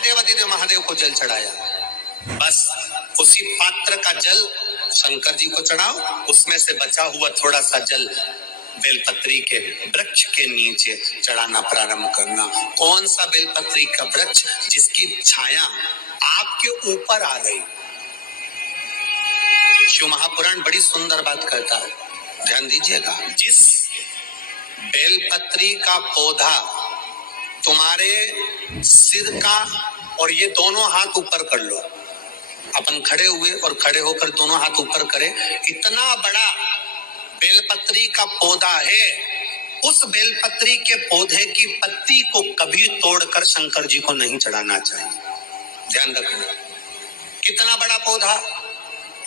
देवादिदेव महादेव को जल चढ़ाया, बस उसी पात्र का जल शंकर जी को चढ़ाओ, उसमें से बचा हुआ थोड़ा सा जल बेलपत्री के वृक्ष के नीचे चढ़ाना प्रारंभ करना। कौन सा बेलपत्री का वृक्ष? जिसकी छाया आपके ऊपर आ गई। शिव महापुराण बड़ी सुंदर बात कहता है, ध्यान दीजिएगा। जिस बेलपत्री का पौधा तुम्हारे सिर का, और ये दोनों हाथ ऊपर कर लो, अपन खड़े हुए और खड़े होकर दोनों हाथ ऊपर करें, इतना बड़ा बेलपत्री का पौधा है, उस बेलपत्री के पौधे की पत्ती को कभी तोड़कर शंकर जी को नहीं चढ़ाना चाहिए। ध्यान रखना, कितना बड़ा पौधा।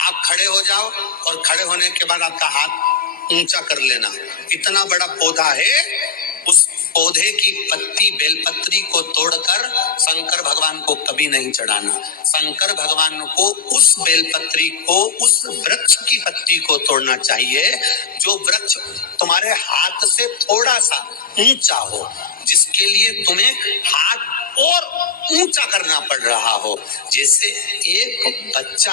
आप खड़े हो जाओ और खड़े होने के बाद आपका हाथ ऊंचा कर लेना, इतना बड़ा पौधा है, उस पौधे की पत्ती बेलपत्री को तोड़कर शंकर भगवान को कभी नहीं चढ़ाना। शंकर भगवान को उस बेलपत्री को, उस वृक्ष की पत्ती को तोड़ना चाहिए जो वृक्ष तुम्हारे हाथ से थोड़ा सा ऊंचा हो, जिसके लिए तुम्हें हाथ और ऊंचा करना पड़ रहा हो। जैसे एक बच्चा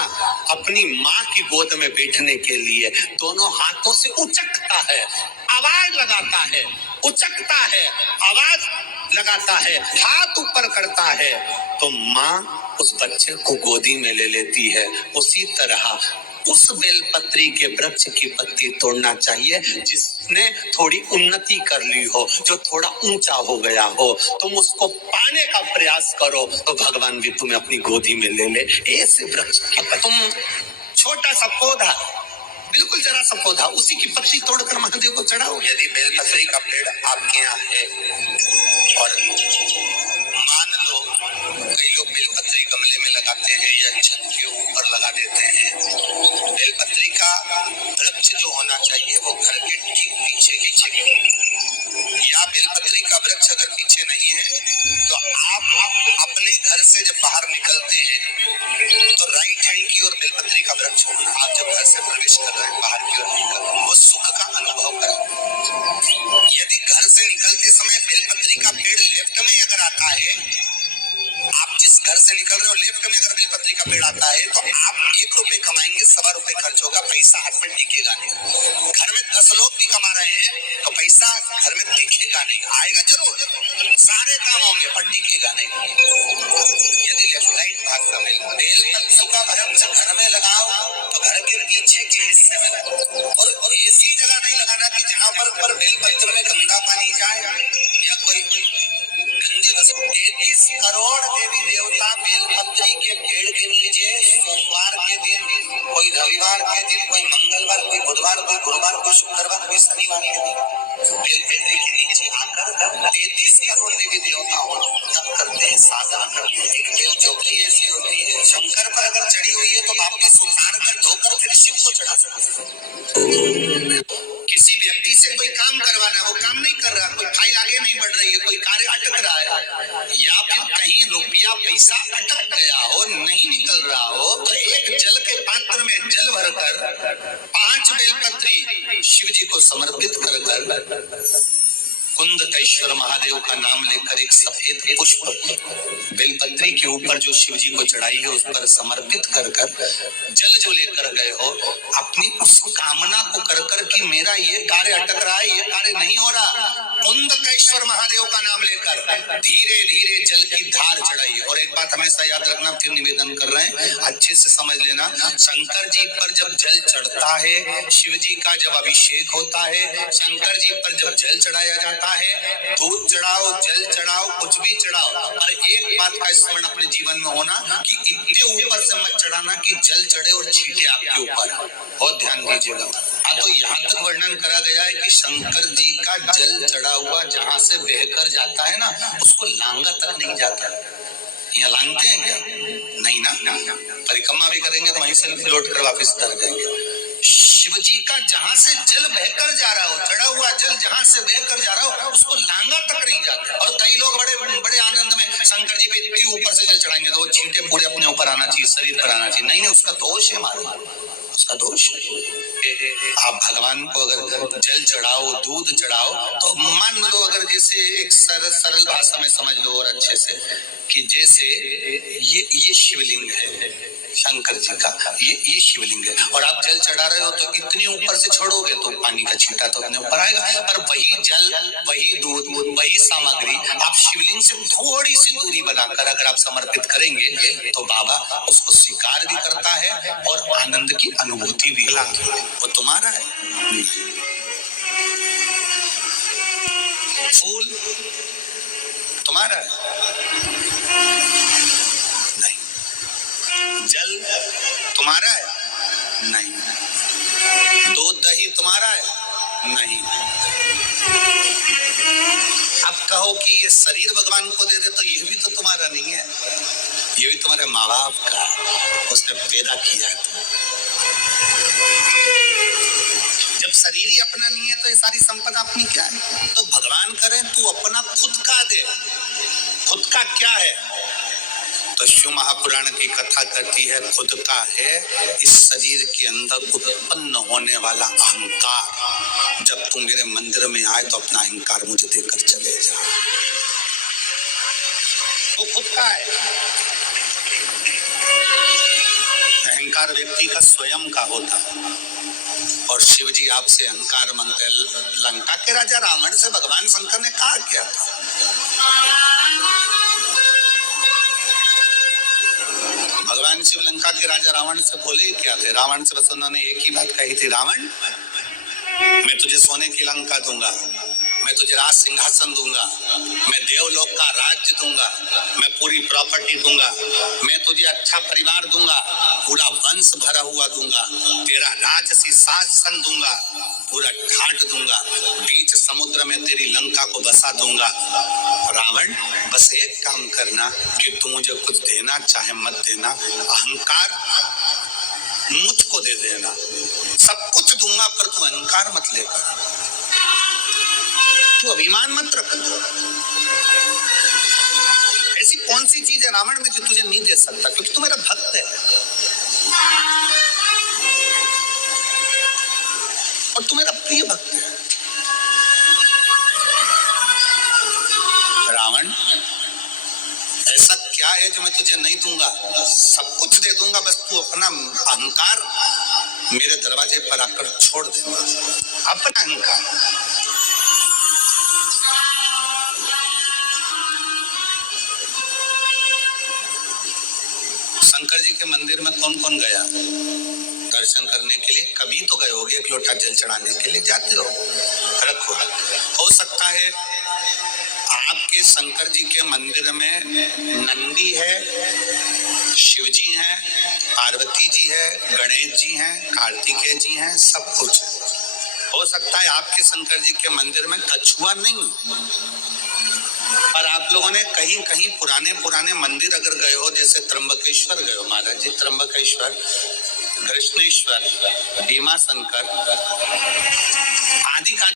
अपनी माँ की गोद में बैठने के लिए दोनों हाथों से उचकता है, आवाज लगाता है, उचकता है, आवाज लगाता है, हाथ ऊपर करता है, तो माँ उस बच्चे को गोदी में ले लेती है। उसी तरह उस बेलपत्री के वृक्ष की पत्ती तोड़ना चाहिए जिसने थोड़ी उन्नति कर ली हो, जो थोड़ा ऊंचा हो गया हो। तुम उसको पाने का प्रयास करो तो भगवान भी तुम्हें अपनी गोदी में ले ले। ऐसे वृक्ष की तुम छोटा सा पौधा, बिल्कुल जरा सा पौधा, उसी की पत्ती तोड़कर महादेव को चढ़ाओ। यदि बेलपत्री का पेड़ आपके यहाँ है और मान लो कई लोग बेलपत्री गमले में लगाते हैं या छत के ऊपर लगा देते हैं, बेलपत्री का वृक्ष जो होना चाहिए वो घर के ठीक पीछे ही चाहिए, या बेलपत्री का वृक्ष अगर पीछे नहीं है तो आप अपने घर से जब बाहर निकलते हैं तो राइट हैंड की ओर बेलपत्री का वृक्ष होगा। आप जब घर से प्रवेश कर रहे हैं, बाहर की ओर निकल रहे हैं, वो सुख का अनुभव करें। यदि घर से निकलते समय बेलपत्री का पेड़ लेफ्ट में अगर आता है, आप जिस घर से निकल रहे हो लेफ्ट में अगर बेलपत्री का पेड़ आता है तो आप 1 रुपए कमाएंगे, 1.25 रुपए खर्च होगा, पैसा हाथ में टिकेगा नहीं। घर में 10 लोग भी कमा रहे हैं तो पैसा घर में टिकेगा नहीं, आएगा जरूर, सारे काम होंगे पर टिकेगा नहीं। यदि लेफ्ट राइट भाग का बेलपत्री का वृक्ष घर में लगाओ तो घर के पीछे के हिस्से में लगाओ, और ऐसी जगह नहीं लगाना कि जहाँ पर बेलपत्र में गंदा पानी जाए या कोई गंदी वस्तु। 33 करोड़ देवी देवता बेलपत्री के पेड़ के नीचे सोमवार के दिन, कोई रविवार के दिन, कोई मंगलवार, कोई बुधवार, कोई गुरुवार, कोई शुक्रवार, कोई शनिवार के दिन बेलपत्री के नीचे आकर 33 करोड़ देवी देवता तप करते हैं, साधना करते हैं। एक बेल चौकी ऐसी होती है, शंकर पर अगर चढ़ी हुई है तो वापस उतार कर धोकर फिर शिव को चढ़ा सकते। किसी व्यक्ति से कोई काम करवाना, वो काम नहीं कर रहा, कोई फाइल आगे नहीं बढ़ रही है, कोई कार्य अटक रहा है, या फिर कहीं रुपया पैसा अटक गया हो, नहीं निकल रहा हो, तो एक जल के पात्र में जल भरकर 5 बेलपत्री शिव जी को समर्पित कर कुंदकेश्वर महादेव का नाम लेकर एक सफेद पुष्प बेलपत्री के ऊपर जो शिव जी को चढ़ाई है उस पर समर्पित कर जल जो लेकर गए हो, अपनी उस कामना को कर कि मेरा ये कार्य अटक रहा है, ये कार्य नहीं हो रहा, कुंदकेश्वर महादेव का नाम लेकर धीरे धीरे जल की धार चढ़ाई। और एक बात हमेशा याद रखना, फिर निवेदन कर रहे हैं, अच्छे से समझ लेना, शंकर जी पर जब जल चढ़ता है, शिव जी का जब अभिषेक होता है, शंकर जी पर जब जल चढ़ाया जाता है, दूध चढ़ाओ, जल चढ़ाओ, कुछ भी चढ़ाओ, और एक बात का स्मरण अपने जीवन में होना कि इतने ऊपर से मत चढ़ाना कि जल चढ़े और छींटे आपके ऊपर। बहुत ध्यान दीजिएगा। हाँ, तो यहाँ तक वर्णन करा गया है कि शंकर जी का जल चढ़ा हुआ जहाँ से बहकर जाता है ना, उसको लांगा तक नहीं जाता। यहाँ लांगते हैं क्या? नहीं ना, परिक्रमा भी करेंगे तो वहीं से लौट कर वापिस उतर जाएंगे। शिव जी का जहां से जल बहकर जा रहा हो, चढ़ा हुआ जल जहां से बहकर जा रहा हो, उसको लांगा तक नहीं जाता। और कई लोग बड़े बड़े आनंद में शंकर जी पे इतनी ऊपर से जल चढ़ाएंगे तो वो छींटे पूरे अपने ऊपर आना चाहिए, शरीर पर आना चाहिए। नहीं, उसका दोष है, मारो उसका दोष है। आप भगवान को अगर जल चढ़ाओ, दूध चढ़ाओ, तो मान लो अगर जैसे एक सरल भाषा में समझ लो और अच्छे से, कि जैसे ये शिवलिंग है शंकर जी का, ये शिवलिंग है, और आप जल चढ़ा रहे हो तो इतनी ऊपर से छोड़ोगे तो पानी का छींटा तो अपने ऊपर आएगा, पर वही जल, वही दूध, वही सामग्री आप शिवलिंग से थोड़ी सी दूरी बनाकर अगर आप समर्पित करेंगे तो बाबा उसको स्वीकार भी करता है और आनंद की अनुभूति भी लाता है। वो तुम्हारा है। फूल तुम्हारा है नहीं, जल तुम्हारा है नहीं, दूध दही तुम्हारा है नहीं। अब कहो कि ये शरीर भगवान को दे दे तो ये भी तो तुम्हारा नहीं है, ये भी तुम्हारे माँ बाप का, उसने पैदा किया है। जब शरीर ही अपना नहीं है तो ये सारी संपदा अपनी क्या है? तो भगवान करे तू अपना खुद का दे। खुद का क्या है? तो शिव महापुराण की कथा कहती है खुद का है इस शरीर के अंदर उत्पन्न होने वाला अहंकार। जब तू मेरे मंदिर में आए तो अपना अहंकार मुझे देकर चले जा। वो खुद का है। अहंकार व्यक्ति का स्वयं का होता, और शिव जी आपसे अहंकार मांगते। लंका के राजा रावण से भगवान शंकर ने कहा क्या था? भगवान शिव लंका के राजा रावण से बोले क्या थे? रावण से बस उन्होंने एक ही बात कही थी, रावण मैं तुझे सोने की लंका दूंगा, मैं तुझे राज सिंहासन दूंगा, मैं देवलोक का राज्य दूंगा, मैं पूरी प्रॉपर्टी दूंगा, मैं तुझे अच्छा परिवार दूंगा, पूरा वंश भरा हुआ दूंगा, तेरा राजसी शासन दूंगा, पूरा ठाट दूंगा, बीच समुद्र में तेरी लंका को बसा दूंगा। रावण बस एक काम करना कि तू मुझे कुछ देना चाहे मत देना, अहंकार मुझको दे देना, सब कुछ दूंगा पर तू अहंकार मत लेकर, तू अभिमान मत रख। ऐसी कौन सी चीज है रावण में जो तुझे नहीं दे सकता? क्योंकि तू मेरा भक्त है और तू मेरा प्रिय भक्त है। रावण ऐसा क्या है जो मैं तुझे नहीं दूंगा? सब कुछ दे दूंगा, बस तू अपना अहंकार मेरे दरवाजे पर आकर छोड़ देना, अपना अहंकार। शंकर जी के मंदिर में कौन कौन गया दर्शन करने के लिए? कभी तो गए होगे, एक लोटा जल चढ़ाने के लिए जाते हो, रखो। हो सकता है आपके शंकर जी के मंदिर में नंदी है, शिवजी हैं, पार्वती जी है, गणेश जी हैं, कार्तिकेय जी हैं, सब कुछ। हो सकता है आपके शंकर जी के मंदिर में कछुआ नहीं, पर आप लोगों ने कहीं कहीं पुराने मंदिर अगर गए हो, जैसे त्र्यंबकेश्वर गए हो महाराज जी, त्र्यंबकेश्वर, कृष्णेश्वर, भीमा शंकर आदि का